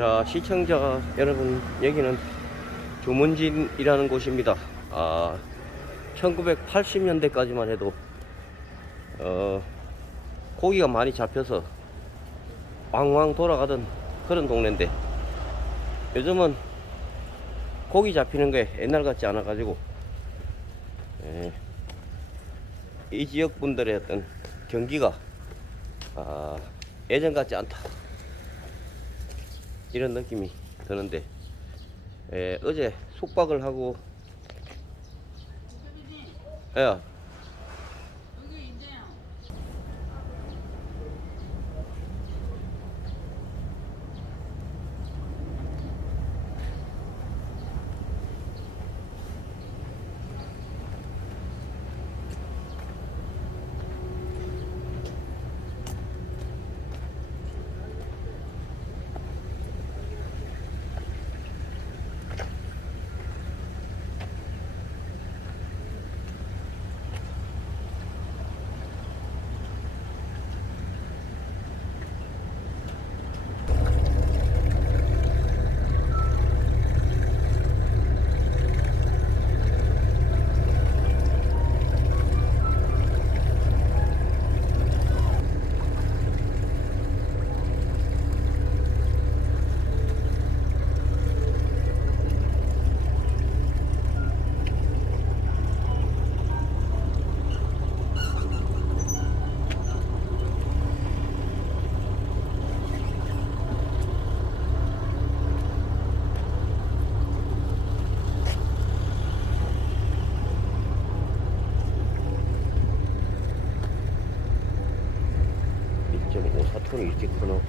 자, 시청자 여러분, 여기는 주문진이라는 곳입니다. 아, 1980년대까지만 해도, 어, 고기가 많이 잡혀서 왕왕 돌아가던 그런 동네인데, 요즘은 고기 잡히는 게 옛날 같지 않아 가지고, 예, 이 지역 분들의 어떤 경기가, 아, 예전 같지 않다. 이런 느낌이 드는데 에, 어제 숙박을 하고 예. 이 2.54톤이 이렇게 크노?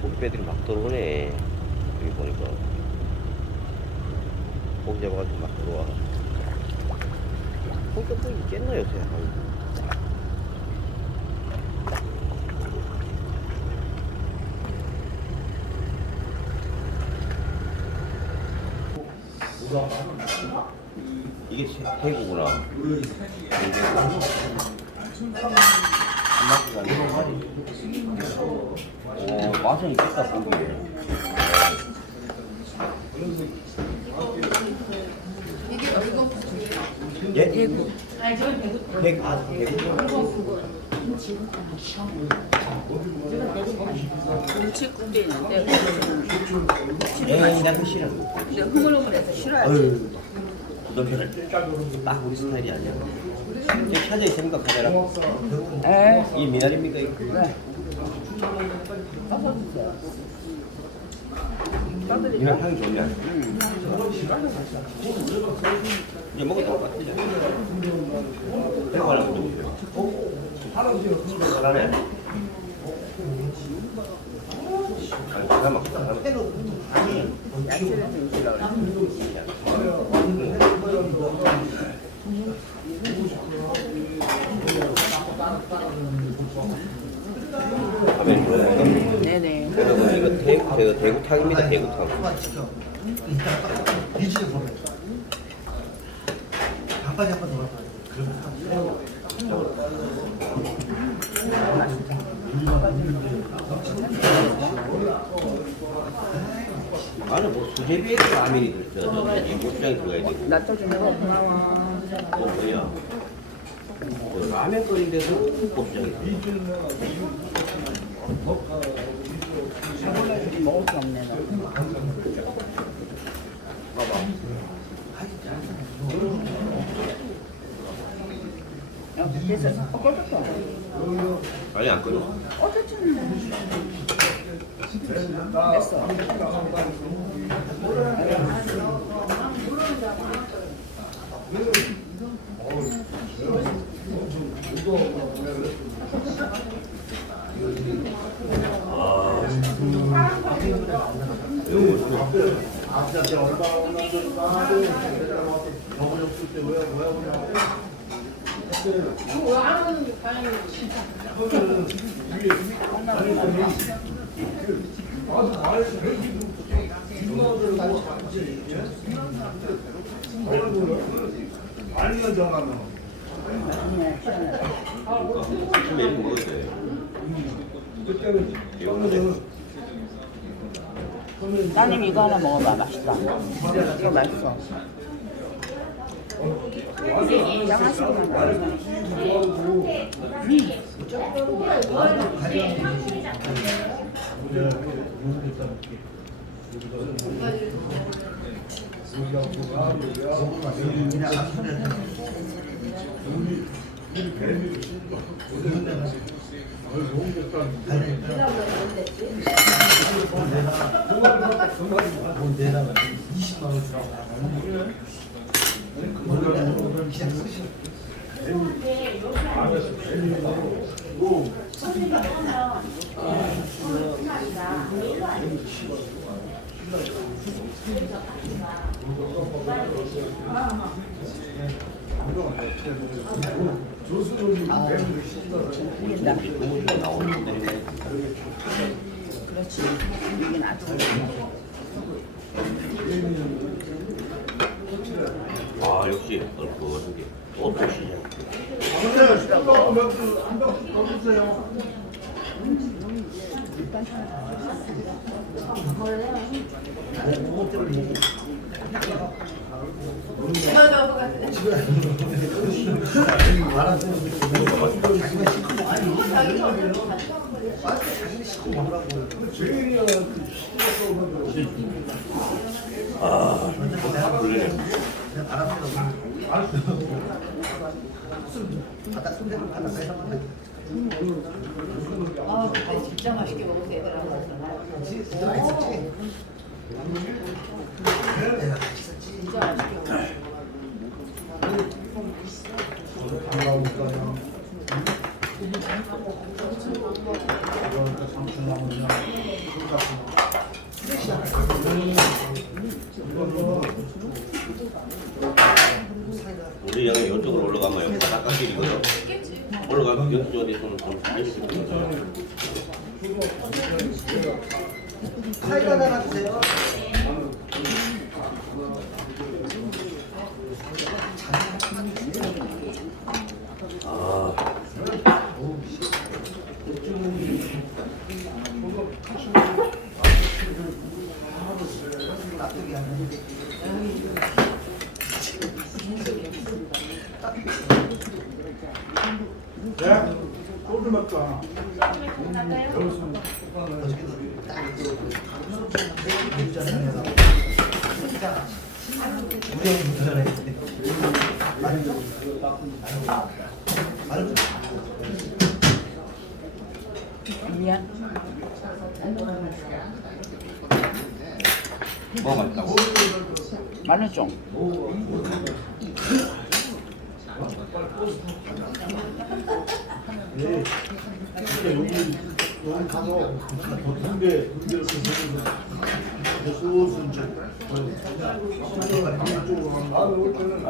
2.54톤. 고기배들이 막 들어오네. 여기 보니까. 고기 잡아가지고 막 들어와. 성격도 있겠나, 요새. 이게 해구구나. 오, 맛은 있겠다, 고기에. 예? 대구. 대구. 아, 대구. 김치국도 있는데 에이, 나그 싫어. 근데 우리 스타일이 아니야. 켜져 있으니까 카메라. 에이 미나리입니까? 이런 향이 좋네. 이제 먹었다 것 같지? 배고파라 잘하네. 아니, 기가 막히다. 야채를 좀 싫어. 화면이 좋네. 네네. 여러분 대, 대구탕입니다. 대구탕. 이주에 보면 바빠지 한번 더 나는 뭐 수제비에도 라면이. 이 고추장이 들어가야 되고. 나또 주면 고마워. 뭐 뭐야? 뭐 라면 끓인 데서 고추장이 먹을 게 없네 너. 야, 그래서 어, 꺼졌어. 안 끓여. 꺼졌잖아. 됐어. 아버지 얼마 오는데 나도 병원 없을 때 왜, 왜 오냐고. 아니면 전화면. 아니야 시원해. 아침에 이렇게 먹어야 돼. 따님 이거 하나 먹어봐 맛있다. 이거 맛있어. 양아치만 맛있어. 돈 내다가 20만 원 주라고. 그거를 그냥 쓰시. 이긴다. 그렇지. 이게 낫지. 아 역시 그거 같은 게또 드시냐. 근데 술하고 맥 병씩 더 주세요. 아, 불리네. 아, 그때 진짜 맛있게 먹어서 애들하고. 진짜 맛있게 먹었어. 우리 양이 이쪽으로 올라가면 바닷가길이거든. 올라가면 여기저기 좀, 좀 많이 있거든. 사이다 하나 주세요. 아, 네? 맥주 하나. 아니야. 뭐 맛있다고? 네. 여기 여기 가서 군대 쓰는 소스 이제 이쪽으로 가면 아, 올 때는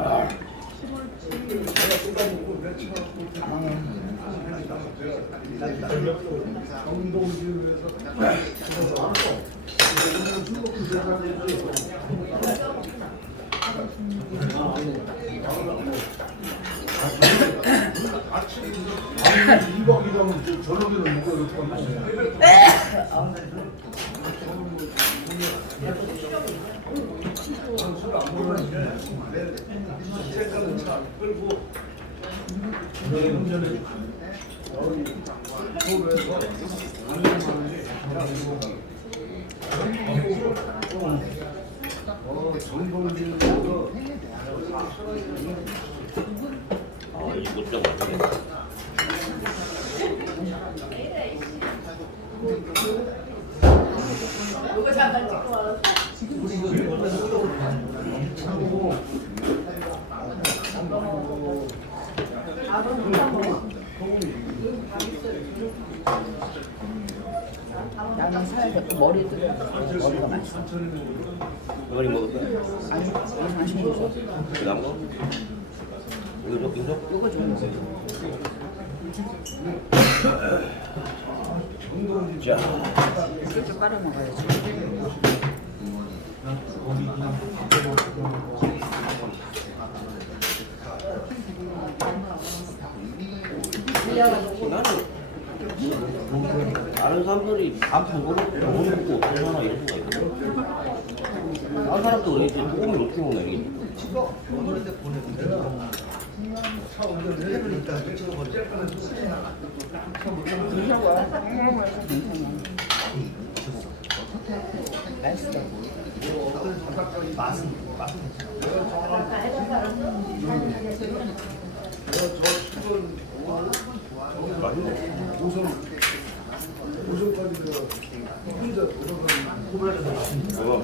경동지에서 아침 2박 2일 하면 저녁에는 누가 이렇게 하면 아, 이 고추장 맛있네. 이거 잠깐 찍고 와. 나 나는 살됐고 머리도 머리가 맛있어. 머리 먹을까요? 아니 이거 당신이 줘. 그 다음 거? 이거 줘? 이거 줘? 이거 좀. 자, 이렇게 빨아 먹어야지. 나는 다른 사람들이 못 먹고 얼마나 수가 있거든. 다른 사람도 왜 이렇게 조금이 어떻게 먹 나이게. 드셔봐. 먹어봐서 괜찮아. 맛있어. 이거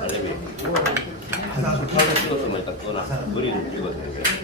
알레미 꺼놔 머리를 또